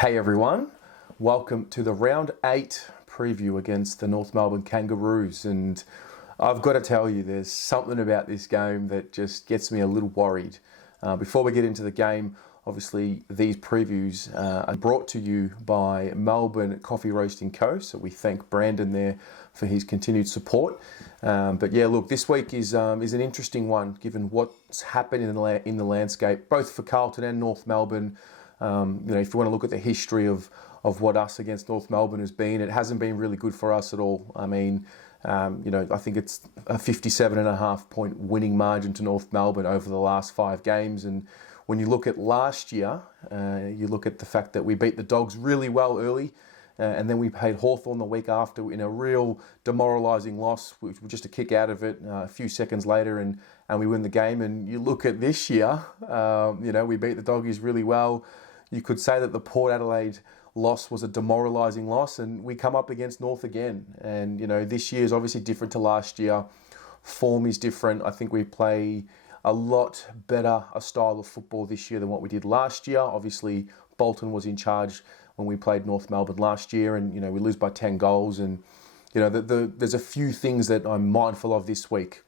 Hey everyone, welcome to the round 8 preview against the North Melbourne Kangaroos, and I've got to tell you there's something about this game that just gets me a little worried. Before we get into the game, obviously these previews are brought to you by Melbourne Coffee Roasting Co, so we thank Brandon there for his continued support. But yeah, look, this week is an interesting one given what's happened in the landscape, both for Carlton and North Melbourne. If you want to look at the history of what us against North Melbourne has been, it hasn't been really good for us at all. I mean, I think it's a 57.5 point winning margin to North Melbourne over the last 5 games. And when you look at last year, you look at the fact that we beat the Dogs really well early, and then we played Hawthorn the week after in a real demoralising loss, which was just a kick out of it a few seconds later, and we win the game. And you look at this year, we beat the Doggies really well. You could say that the Port Adelaide loss was a demoralising loss, and we come up against North again. And, this year is obviously different to last year. Form is different. I think we play a lot better a style of football this year than what we did last year. Obviously, Bolton was in charge when we played North Melbourne last year, and, we lose by 10 goals. And, there's a few things that I'm mindful of this week.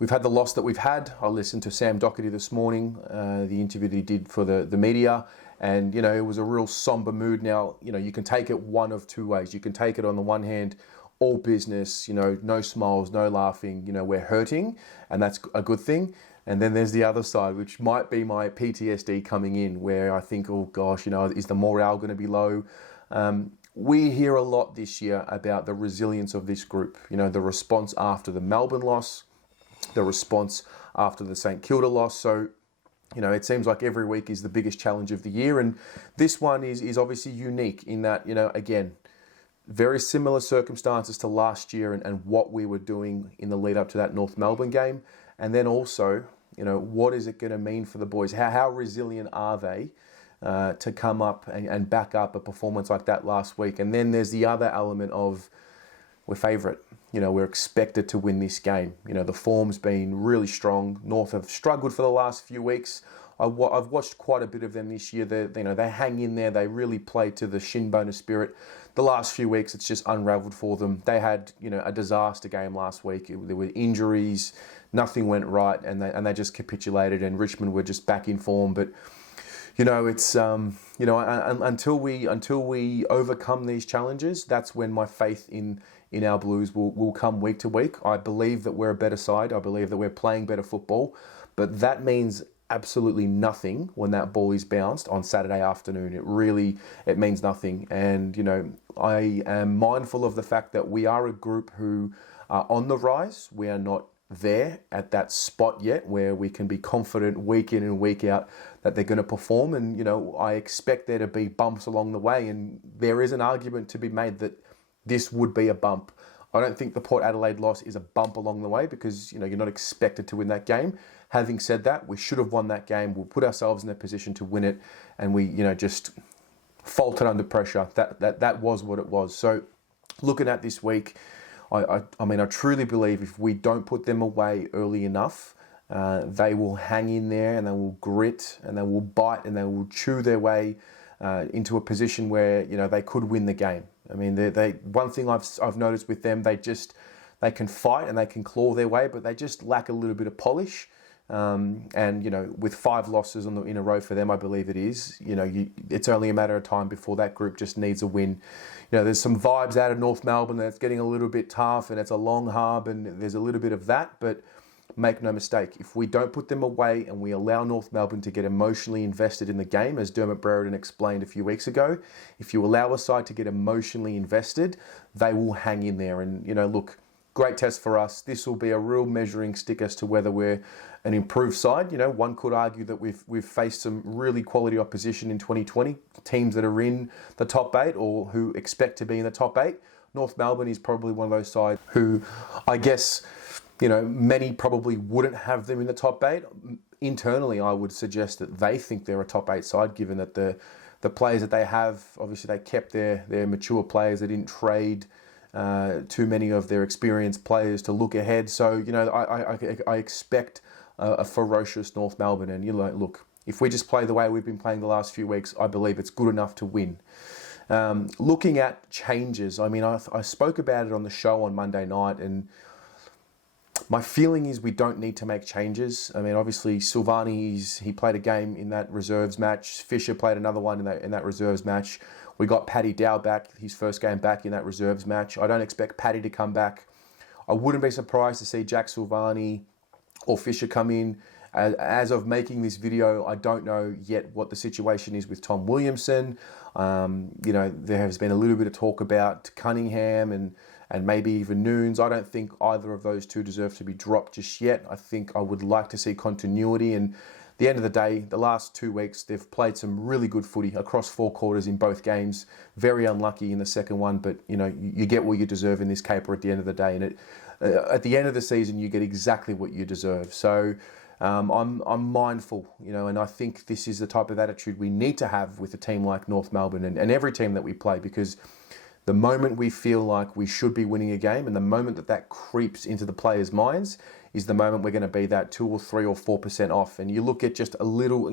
We've had the loss that we've had. I listened to Sam Doherty this morning, the interview that he did for the media, and, it was a real somber mood. Now, you can take it one of two ways. You can take it on the one hand, all business, no smiles, no laughing, we're hurting, and that's a good thing. And then there's the other side, which might be my PTSD coming in, where I think, oh gosh, is the morale going to be low? We hear a lot this year about the resilience of this group, the response after the Melbourne loss, the response after the St Kilda loss. So, it seems like every week is the biggest challenge of the year. And this one is obviously unique in that, again, very similar circumstances to last year and what we were doing in the lead up to that North Melbourne game. And then also, what is it going to mean for the boys? How resilient are they to come up and back up a performance like that last week? And then there's the other element of we're favourite. We're expected to win this game. The form's been really strong. North have struggled for the last few weeks. I've watched quite a bit of them this year. They hang in there. They really play to the shin bone of spirit. The last few weeks, it's just unravelled for them. They had, a disaster game last week. There were injuries. Nothing went right, and they just capitulated. And Richmond were just back in form. But it's until we overcome these challenges, that's when my faith in our Blues will come week to week. I believe that we're a better side. I believe that we're playing better football, but that means absolutely nothing when that ball is bounced on Saturday afternoon. It means nothing. And, I am mindful of the fact that we are a group who are on the rise. We are not there at that spot yet where we can be confident week in and week out that they're going to perform. And, I expect there to be bumps along the way. And there is an argument to be made that this would be a bump. I don't think the Port Adelaide loss is a bump along the way because, you're not expected to win that game. Having said that, we should have won that game. We'll put ourselves in a position to win it, and we, just faltered under pressure. That was what it was. So looking at this week, I truly believe if we don't put them away early enough, they will hang in there and they will grit and they will bite and they will chew their way into a position where, they could win the game. I mean, they one thing I've noticed with them, they can fight and they can claw their way, but they just lack a little bit of polish. With 5 losses in a row for them, I believe it is, it's only a matter of time before that group just needs a win. There's some vibes out of North Melbourne that's getting a little bit tough and it's a long harb and there's a little bit of that, but make no mistake, if we don't put them away and we allow North Melbourne to get emotionally invested in the game, as Dermot Brereton explained a few weeks ago, if you allow a side to get emotionally invested, they will hang in there. And, look, great test for us. This will be a real measuring stick as to whether we're an improved side. One could argue that we've faced some really quality opposition in 2020, teams that are in the top 8 or who expect to be in the top 8. North Melbourne is probably one of those sides who, I guess, many probably wouldn't have them in the top 8. Internally, I would suggest that they think they're a top 8 side, given that the players that they have, obviously they kept their mature players. They didn't trade too many of their experienced players to look ahead. So, I expect a ferocious North Melbourne. And, look, If we just play the way we've been playing the last few weeks, I believe it's good enough to win. Looking at changes, I mean, I spoke about it on the show on Monday night, and my feeling is we don't need to make changes. I mean, obviously, Silvani, he played a game in that reserves match. Fisher played another one in that reserves match. We got Paddy Dow back, his first game back in that reserves match. I don't expect Paddy to come back. I wouldn't be surprised to see Jack Silvani or Fisher come in. As of making this video, I don't know yet what the situation is with Tom Williamson. You know, there has been a little bit of talk about Cunningham and maybe even Nunes. I don't think either of those two deserve to be dropped just yet. I think I would like to see continuity. And at the end of the day, the last 2 weeks, they've played some really good footy across 4 quarters in both games. Very unlucky in the second one, but you know, you get what you deserve in this caper at the end of the day. And at the end of the season, you get exactly what you deserve. So I'm mindful, you know, and I think this is the type of attitude we need to have with a team like North Melbourne and every team that we play, because the moment we feel like we should be winning a game and the moment that creeps into the players' minds is the moment we're going to be that 2 or 3 or 4% off. And you look at just a little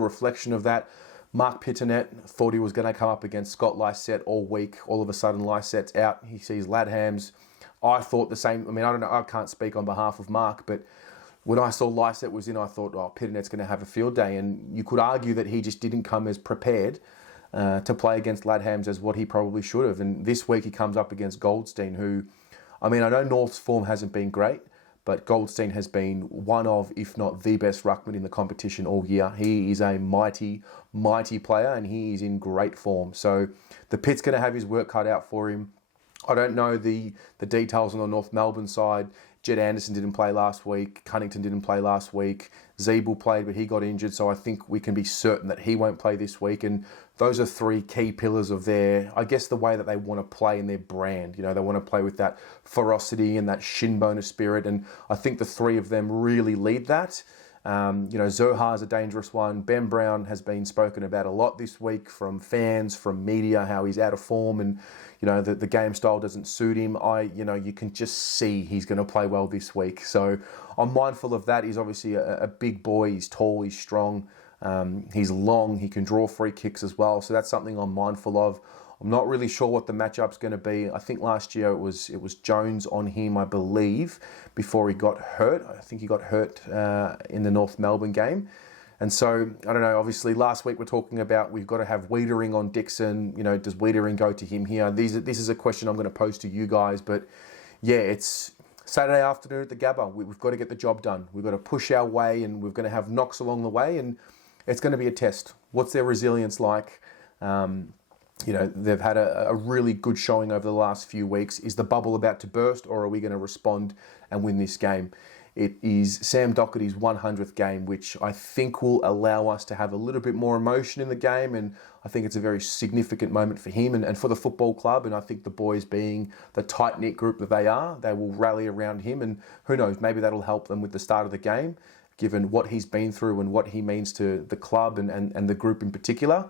reflection of that. Mark Pitternet thought he was going to come up against Scott Lysette all week. All of a sudden, Lysette's out. He sees Ladhams. I thought the same. I mean, I don't know. I can't speak on behalf of Mark, but when I saw Lysette was in, I thought, oh, Pitternet's going to have a field day. And you could argue that he just didn't come as prepared to play against Ladhams as what he probably should have. And this week he comes up against Goldstein, who, I mean, I know North's form hasn't been great, but Goldstein has been one of, if not the best ruckman in the competition all year. He is a mighty, mighty player, and he is in great form. So the Pitt's going to have his work cut out for him. I don't know the details on the North Melbourne side. Jed Anderson didn't play last week. Cunnington didn't play last week. Zeeble played, but he got injured. So I think we can be certain that he won't play this week. And those are 3 key pillars of their, I guess, the way that they want to play in their brand. You know, they want to play with that ferocity and that shinboner spirit. And I think the 3 of them really lead that. You know, Zohar's a dangerous one. Ben Brown has been spoken about a lot this week from fans, from media, how he's out of form and, you know, the game style doesn't suit him. You can just see he's going to play well this week. So I'm mindful of that. He's obviously a big boy. He's tall, he's strong, he's long, he can draw free kicks as well. So that's something I'm mindful of. I'm not really sure what the matchup's going to be. I think last year it was Jones on him, I believe, before he got hurt. I think he got hurt in the North Melbourne game. And so, I don't know, obviously last week we're talking about we've got to have Wiedering on Dixon. You know, does Wiedering go to him here? This is a question I'm going to pose to you guys. But yeah, it's Saturday afternoon at the Gabba. We've got to get the job done. We've got to push our way, and we're going to have knocks along the way, and it's going to be a test. What's their resilience like? You know, they've had a really good showing over the last few weeks. Is the bubble about to burst, or are we going to respond and win this game? It is Sam Doherty's 100th game, which I think will allow us to have a little bit more emotion in the game, and I think it's a very significant moment for him and for the football club, and I think the boys, being the tight-knit group that they are, they will rally around him, and who knows, maybe that'll help them with the start of the game, given what he's been through and what he means to the club and the group in particular.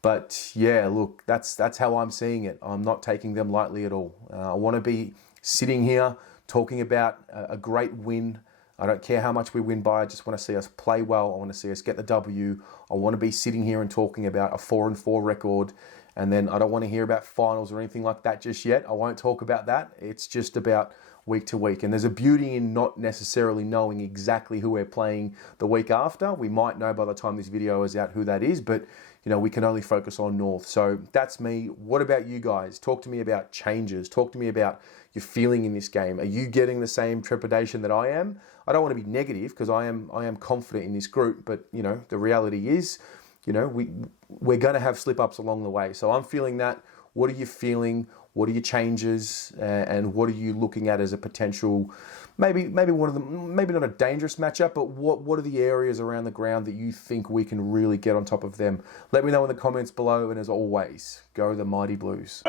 But yeah, look, that's how I'm seeing it. I'm not taking them lightly at all. I want to be sitting here talking about a great win. I don't care how much we win by. I just want to see us play well. I want to see us get the W. I want to be sitting here and talking about a 4-4 record. And then I don't want to hear about finals or anything like that just yet. I won't talk about that. It's just about week to week. And there's a beauty in not necessarily knowing exactly who we're playing the week after. We might know by the time this video is out who that is, but you know, we can only focus on North. So that's me. What about you guys? Talk to me about changes. Talk to me about your feeling in this game. Are you getting the same trepidation that I am? I don't want to be negative, because I am confident in this group, but you know, the reality is, you know, we're going to have slip-ups along the way. So I'm feeling that. What are you feeling? What are your changes? And what are you looking at as a potential, maybe one of them, maybe not a dangerous matchup, but what are the areas around the ground that you think we can really get on top of them? Let me know in the comments below, and as always, go the Mighty Blues.